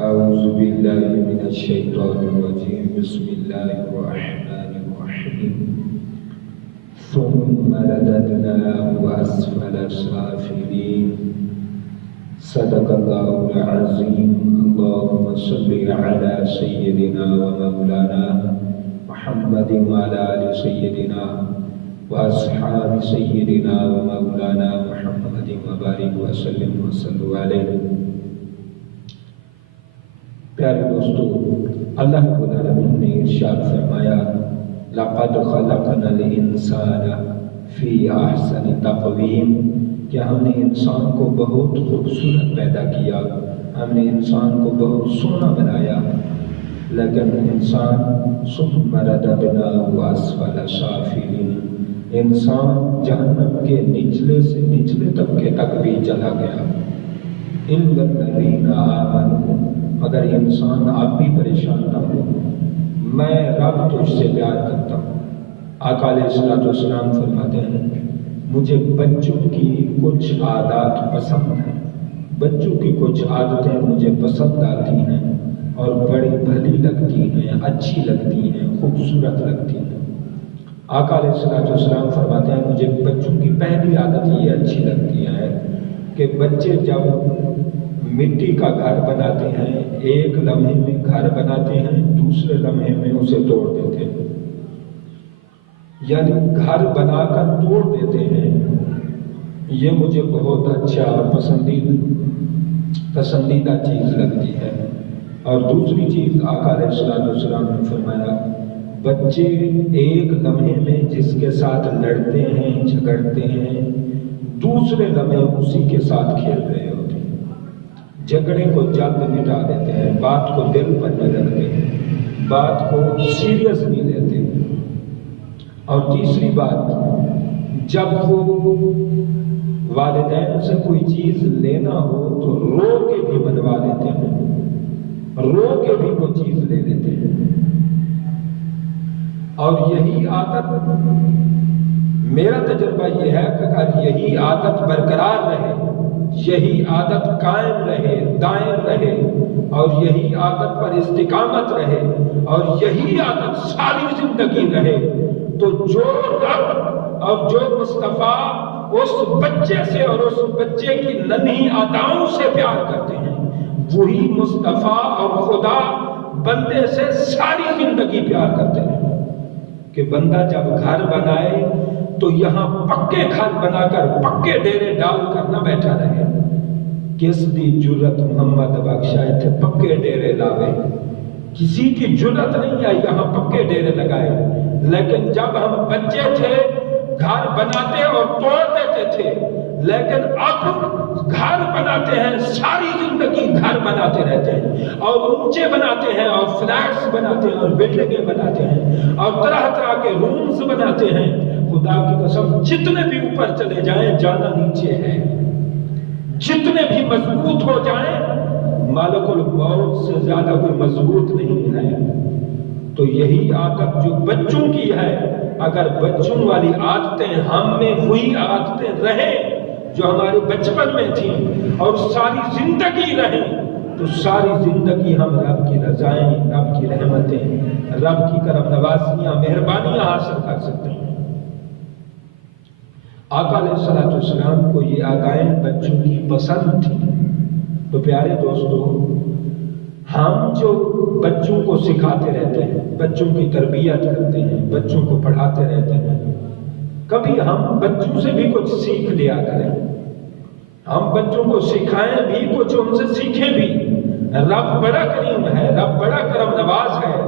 أعوذ بالله من الشيطان الرجيم بسم الله الرحمن الرحيم ثم رددناه أسفل سافلين صدق الله العظيم اللهم صل على سيدنا ومولانا محمد وعلى آل سيدنا وأصحاب سيدنا ومولانا محمد وبارك وسلم وصلوا عليه۔ پیارے دوستو، اللہ رب العالمین نے ارشاد فرمایا لَقَدْ خَلَقْنَا الْإِنسَانَ فِي أَحْسَنِ تَقْوِيمٍ کہ ہم نے انسان کو بہت خوبصورت پیدا کیا، ہم نے انسان کو بہت سونا بنایا، لیکن انسان ثُمَّ رَدَدْنَاهُ أَسْفَلَ سَافِلِينَ انسان جہنم کے نچلے سے نچلے طبقے تک بھی چلا گیا۔ إِلَّا الَّذِينَ آمَنُوا مگر انسان آپ بھی پریشان نہ ہو، میں رب تجھ سے پیار کرتا ہوں۔ آقا علیہ السلام فرماتے ہیں مجھے بچوں کی کچھ عادات پسند ہیں، بچوں کی کچھ عادتیں مجھے پسند آتی ہیں اور بڑی بھلی لگتی ہیں، اچھی لگتی ہیں، خوبصورت لگتی ہیں۔ آقا علیہ السلام فرماتے ہیں مجھے بچوں کی پہلی عادت یہ اچھی لگتی ہے کہ بچے جب مٹی کا گھر بناتے ہیں، ایک لمحے میں گھر بناتے ہیں، دوسرے لمحے میں اسے توڑ دیتے ہیں، یعنی گھر بنا کر توڑ دیتے ہیں۔ یہ مجھے بہت اچھا اور پسندیدہ چیز لگتی ہے۔ اور دوسری چیز آقا علیہ السلام نے فرمایا بچے ایک لمحے میں جس کے ساتھ لڑتے ہیں، جھگڑتے ہیں، دوسرے لمحے اسی کے ساتھ کھیل رہے ہوتے ہیں، جھگڑے کو جلد مٹا دیتے ہیں، بات کو دل پر نہیں رکھتے ہیں، بات کو سیریس نہیں لیتے۔ اور تیسری بات، جب وہ والدین سے کوئی چیز لینا ہو تو رو کے بھی منوا لیتے ہیں، رو کے بھی کوئی چیز لے لیتے ہیں۔ اور یہی عادت، میرا تجربہ یہ ہے کہ اگر یہی عادت برقرار رہے، یہی عادت قائم رہے، دائم رہے، اور یہی عادت پر استقامت رہے، اور یہی عادت ساری زندگی رہے، تو جو رب اور جو مصطفیٰ اس بچے سے اور اس بچے کی ننھی اداؤں سے پیار کرتے ہیں، وہی مصطفیٰ اور خدا بندے سے ساری زندگی پیار کرتے ہیں۔ کہ بندہ جب گھر بنائے تو یہاں پکے گھر بنا کر پکے ڈیرے ڈال کر نہ بیٹھا رہے۔ کس دی جرت محمد بخشائے تھے پکے ڈیرے لاوے، کسی کی جرت نہیں آئی یہاں پکے ڈیرے لگائے۔ لیکن جب ہم بچے تھے گھر بناتے اور توڑ دیتے تھے، لیکن اب گھر بناتے ہیں، ساری زندگی گھر بناتے رہتے ہیں، اور اونچے بناتے ہیں، اور فلیٹس بناتے ہیں، اور بلڈنگیں بناتے ہیں، اور طرح طرح کے رومز بناتے ہیں۔ خدا کی قسم جتنے بھی اوپر چلے جائیں جانا نیچے ہے، جتنے بھی مضبوط ہو جائیں مالک الموت سے زیادہ کوئی مضبوط نہیں ہے۔ تو یہی عادت جو بچوں کی ہے، اگر بچوں والی عادتیں ہم میں وہی عادتیں رہیں جو ہمارے بچپن میں تھیں اور ساری زندگی رہیں، تو ساری زندگی ہم رب کی رضائیں، رب کی رحمتیں، رب کی کرم نوازیاں، مہربانیاں حاصل کر سکتے ہیں۔ آقا علیہ السلام کو یہ عادائیں بچوں کی پسند تھی۔ تو پیارے دوستو، ہم جو بچوں کو سکھاتے رہتے ہیں، بچوں کی تربیت کرتے ہیں، بچوں کو پڑھاتے رہتے ہیں، کبھی ہم بچوں سے بھی کچھ سیکھ لیا کریں، ہم بچوں کو سکھائیں بھی کچھ، ان سے سیکھیں بھی۔ رب بڑا کریم ہے، رب بڑا کرم نواز ہے،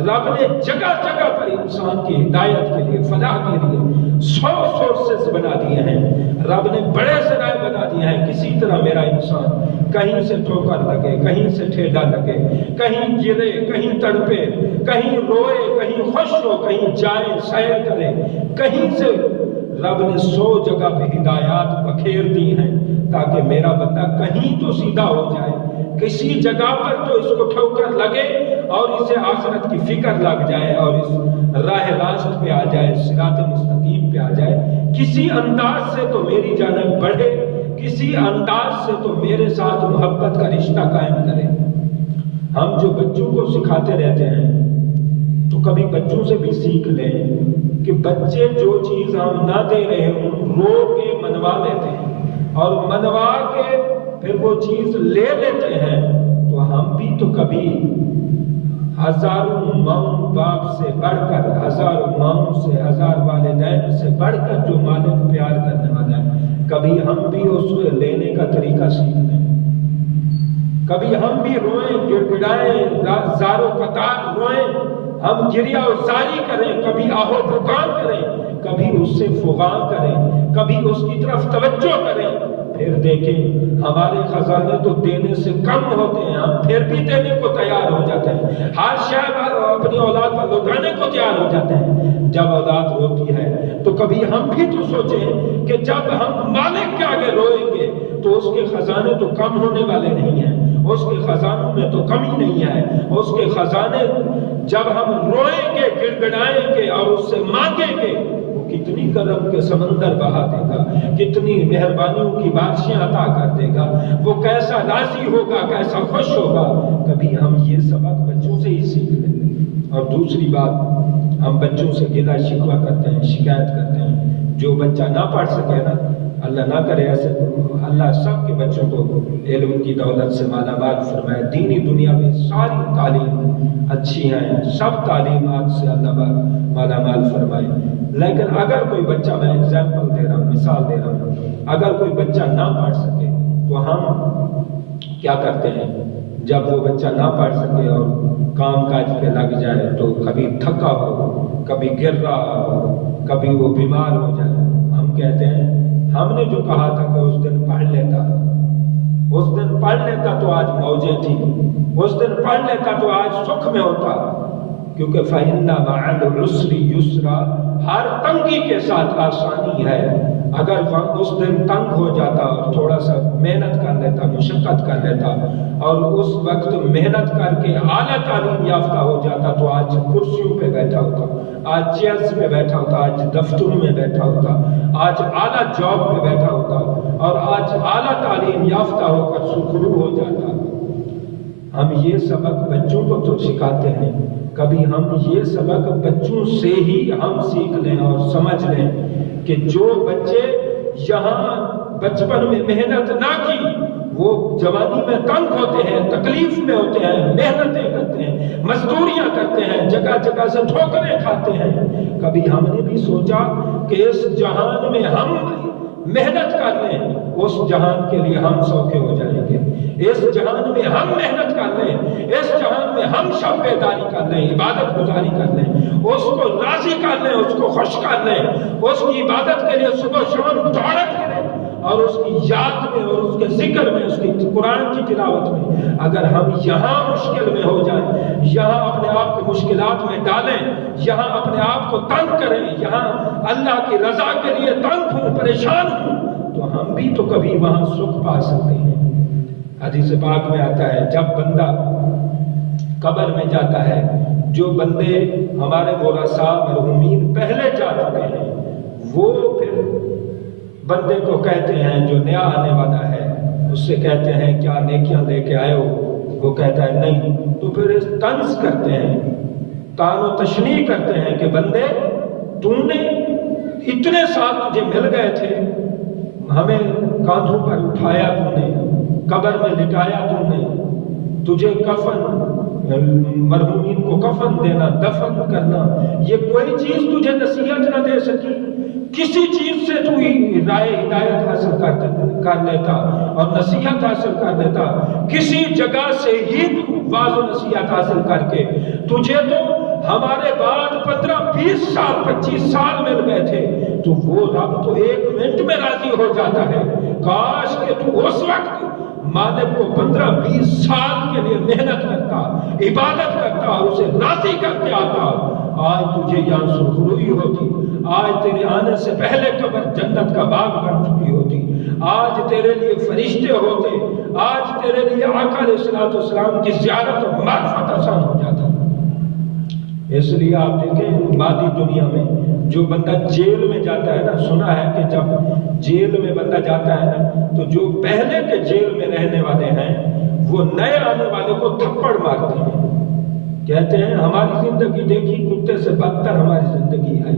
رب نے جگہ جگہ پر انسان کی ہدایت کے لیے، فلاح کے لیے 100 سورسز بنا دیے ہیں، رب نے بڑے ذرائع بنا دیے ہیں۔ کسی طرح میرا انسان کہیں سے ٹھوکر لگے، کہیں سے ٹھیلا لگے، کہیں گرے، کہیں تڑپے، کہیں روئے، کہیں خوش ہو، کہیں جائے سیر کرے، کہیں سے رب نے 100 جگہ پہ ہدایات بکھیر دی ہیں تاکہ میرا بندہ کہیں تو سیدھا ہو جائے، کسی جگہ پر تو اس کو ٹھوکر لگے اور اسے آخرت کی فکر لگ جائے اور اس راہ راست پہ آ جائے، صراط مستقیم پہ آ جائے، کسی انداز سے تو میری جانب بڑھے، کسی انداز سے تو میرے ساتھ محبت کا رشتہ قائم کرے۔ ہم جو بچوں کو سکھاتے رہتے ہیں تو کبھی بچوں سے بھی سیکھ لیں کہ بچے جو چیز ہم نہ دے رہے ہوں رو کے منوا لیتے ہیں اور منوا کے پھر وہ چیز لے لیتے ہیں، تو ہم بھی تو کبھی ہزاروں ماؤں باپ سے بڑھ کر، ہزاروں ماؤں سے، ہزار والدین سے بڑھ کر جو مالک پیار کرنے والا ہے، کبھی ہم بھی اس کو لینے کا طریقہ سیکھ لیں، کبھی ہم بھی روئیں، گڑ گڑائیں، زاروں قطار روئیں، ہم گریہ زاری کریں، کبھی آہو پکار کریں، کبھی اس سے فغاں کریں، کبھی اس کی طرف توجہ کریں، پھر دیکھیں ہمارے خزانے تو دینے سے کم ہوتے ہیں، ہم پھر بھی دینے کو تیار ہو جاتے ہیں، ہر شاید اپنی اولاد پر لوٹانے کو تیار ہو جاتے ہیں۔ جب اولاد روتی ہے تو کبھی ہم بھی تو سوچیں کہ جب ہم مالک کے آگے روئیں گے تو اس کے خزانے تو کم ہونے والے نہیں ہیں، اس کے خزانوں میں تو کمی نہیں ہے، اس کے خزانے جب ہم روئیں گے، گڑ گڑائیں گے اور اس سے مانگیں گے، وہ کتنی کرم کے سمندر بہا دے گا، کتنی مہربانیوں کی بارشیں عطا کر دے گا، وہ کیسا راضی ہوگا، کیسا خوش ہوگا۔ کبھی ہم یہ سبق بچوں سے ہی سیکھ لیں۔ اور دوسری بات، ہم بچوں سے گلہ شکوہ کرتے ہیں، شکایت کرتے ہیں، جو بچہ نہ پڑھ سکے نا، اللہ نہ کرے ایسے، اللہ سب کے بچوں کو علم کی دولت سے مالا مال فرمائے، دینی دنیا میں ساری تعلیم اچھی ہیں، سب تعلیمات سے اللہ مالا مال فرمائے۔ لیکن اگر کوئی بچہ، میں ایگزامپل دے رہا ہوں، مثال دے رہا ہوں، اگر کوئی بچہ نہ پڑھ سکے تو ہم کیا کرتے ہیں؟ جب وہ بچہ نہ پڑھ سکے اور کام کاج پہ لگ جائے تو کبھی تھکا ہو، کبھی گر رہا ہو، کبھی وہ بیمار ہو جائے، ہم کہتے ہیں ہم نے جو کہا تھا کہ اس دن پڑھ لیتا، اس دن پڑھ لیتا تو آج موجیں تھیں، اس دن پڑھ لیتا تو آج سکھ میں ہوتا، کیونکہ فَإِنَّ مَعَ الْعُسْرِ يُسْرًا، ہر تنگی کے ساتھ آسانی ہے۔ اگر وہ اس دن تنگ ہو جاتا اور تھوڑا سا محنت کر لیتا، مشقت کر لیتا اور اس وقت محنت کر کے اعلیٰ تعلیم یافتہ ہو جاتا تو آج کرسیوں پہ بیٹھا ہوتا، آج چیئرز پہ بیٹھا ہوتا، آج دفتروں میں بیٹھا ہوتا، آج اعلیٰ جاب پہ بیٹھا ہوتا اور آج اعلیٰ تعلیم یافتہ ہو کر سرخرو ہو جاتا۔ ہم یہ سبق بچوں کو تو سکھاتے ہیں، کبھی ہم یہ سبق بچوں سے ہی ہم سیکھ لیں اور سمجھ لیں کہ جو بچے یہاں بچپن میں محنت نہ کی وہ جوانی میں تنگ ہوتے ہیں، تکلیف میں ہوتے ہیں، محنتیں کرتے ہیں، مزدوریاں کرتے ہیں، جگہ جگہ سے ٹھوکریں کھاتے ہیں۔ کبھی ہم نے بھی سوچا کہ اس جہان میں ہم محنت کر لیں، اس جہان کے لیے ہم سوکھے ہو جائیں گے، اس جہان میں ہم محنت کر لیں، اس جہان میں ہم شب بیداری کر لیں، عبادت گزاری کر لیں، اس کو راضی کر لیں، اس کو خوش کر لیں، اس کی عبادت کے لیے صبح شام دوڑے پھریں اور اس کی یاد میں اور اس کے ذکر میں، اس کی قرآن کی تلاوت میں۔ اگر ہم یہاں مشکل میں ہو جائیں، یہاں اپنے آپ کو مشکلات میں ڈالیں، یہاں اپنے آپ کو تنگ کریں، یہاں اللہ کی رضا کے لیے تنگ ہوں، پریشان ہوں، تو ہم بھی تو کبھی وہاں سکھ پا سکتے ہیں۔ حدیث پاک میں آتا ہے جب بندہ قبر میں جاتا ہے، جو بندے ہمارے ورثاء مرحومین پہلے جا چکے ہیں وہ پھر بندے کو کہتے ہیں جو نیا آنے والا ہے، اس سے کہتے ہیں کیا نیکیاں لے کے آئے ہو؟ وہ کہتا ہے نہیں، تو پھر اس طنز کرتے ہیں، تان و تشنیع کرتے ہیں کہ بندے تم نے اتنے سال تجھے مل گئے تھے، ہمیں کاندھوں پر اٹھایا تم نے، قبر میں لٹایا تم نے، تجھے کفن، مرحومین کو کفن دینا، دفن کرنا، یہ کوئی چیز تجھے نصیحت نہ دے سکی؟ کسی چیز سے تو رائے ہدایت حاصل کر لیتا اور نصیحت حاصل کر لیتا، کسی جگہ سے ہی واضح و نصیحت حاصل کر کے تجھے تو ہمارے بعد 15-20 سال 25 سال مل گئے تھے، تو وہ رب تو 1 منٹ میں راضی ہو جاتا ہے۔ کاش کہ تو اس وقت مالک کو 15-20 سال کے لیے محنت کرتا، عبادت کرتا اور اسے راضی کر کے آتا، آج تجھے یہاں سرخروئی ہوتی، آج تیرے آنے سے پہلے قبر جنت کا باغ بن چکی ہوتی، آج تیرے لیے فرشتے ہوتے، آج تیرے لیے آقا علیہ السلام کی زیارت اور معرفت آسان ہو جاتا۔ اس لیے آپ دیکھیں مادی دنیا میں جو بندہ جیل میں جاتا ہے نا، سنا ہے کہ جب جیل میں بندہ جاتا ہے نا تو جو پہلے کے جیل میں رہنے والے ہیں وہ نئے آنے والے کو تھپڑ مارتے ہیں، کہتے ہیں ہماری زندگی دیکھی کتے سے بدتر ہماری زندگی ہے،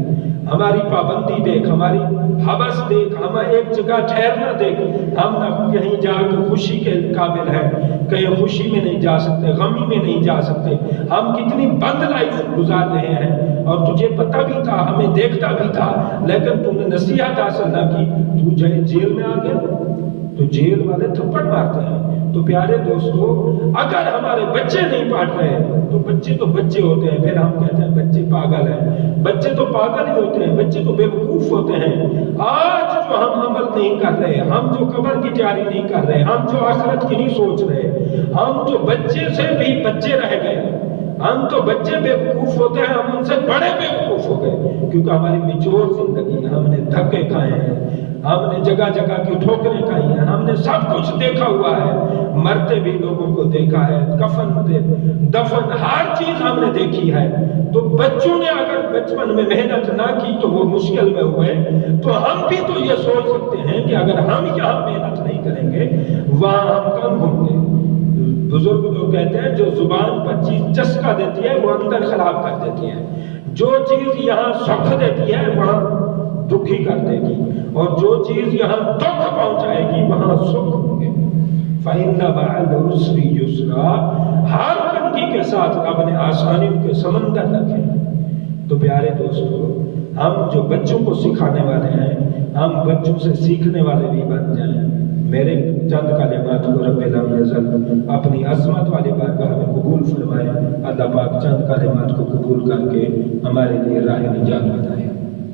ہماری پابندی دیکھ، ہماری حوث دیکھ، ہمیں ایک جگہ ٹھہرنا دیکھ، ہم نہ کہیں جا کے خوشی کے قابل ہیں، کہیں خوشی میں نہیں جا سکتے، غمی میں نہیں جا سکتے، ہم کتنی بند لائف گزار رہے ہیں، اور تجھے پتہ بھی تھا، ہمیں دیکھتا بھی تھا، لیکن تم نے نصیحت حاصل نہ کی، تو جیل میں آ گیا۔ تو جیل والے تھپڑ مارتے ہیں۔ تو پیارے دوستو، اگر ہمارے بچے نہیں پڑھ رہے تو بچے ہوتے ہیں، پھر ہم کہتے ہیں بچے پاگل ہیں، بچے تو پاگل ہی ہوتے ہیں، بچے تو بے وقوف ہوتے ہیں۔ آج جو ہم عمل نہیں کر رہے، ہم جو قبر کی تیاری نہیں کر رہے، ہم جو آخرت کی نہیں سوچ رہے، ہم جو بچے سے بھی بچے رہ گئے، ہم تو بچے بے وقوف ہوتے ہیں، ہم ان سے بڑے بے وقوف ہو گئے، کیونکہ ہماری میچور زندگی، ہم نے دھکے کھائے ہیں، ہم نے جگہ جگہ کی ٹھوکریں کھائی ہیں، ہم نے سب کچھ دیکھا ہوا ہے، مرتے بھی لوگوں کو دیکھا ہے، کفن دفن ہر چیز ہم نے دیکھی ہے۔ تو بچوں نے اگر بچپن میں محنت نہ کی تو وہ مشکل میں ہوئے، تو ہم بھی تو یہ سوچ سکتے ہیں کہ اگر ہم یہاں محنت نہیں کریں گے وہاں ہم کم ہوں گے۔ بزرگ لوگ کہتے ہیں جو زبان پر چیز چسکا دیتی ہے وہ اندر خراب کر دیتی ہے، جو چیز یہاں سکھ دیتی ہے وہاں دکھی کر دے گی، اور جو چیز یہاں دکھ پہنچائے گی وہاں سکھ ہوں گے۔ فَإِنَّ مَعَ الْعُسْرِ يُسْرًا، ہر تنگی کے ساتھ رب نے آسانیوں کے سمندر رکھے ہیں۔ تو پیارے دوستو، ہم جو بچوں کو سکھانے والے ہیں، ہم بچوں سے سیکھنے والے بھی بن جائیں۔ میرے چند کلمات کو رب العزت اپنی عظمت والے بارگاہ میں قبول فرمائے۔ اللہ پاک چند کلمات کو قبول کر کے ہمارے لیے راہ نجات بتائے۔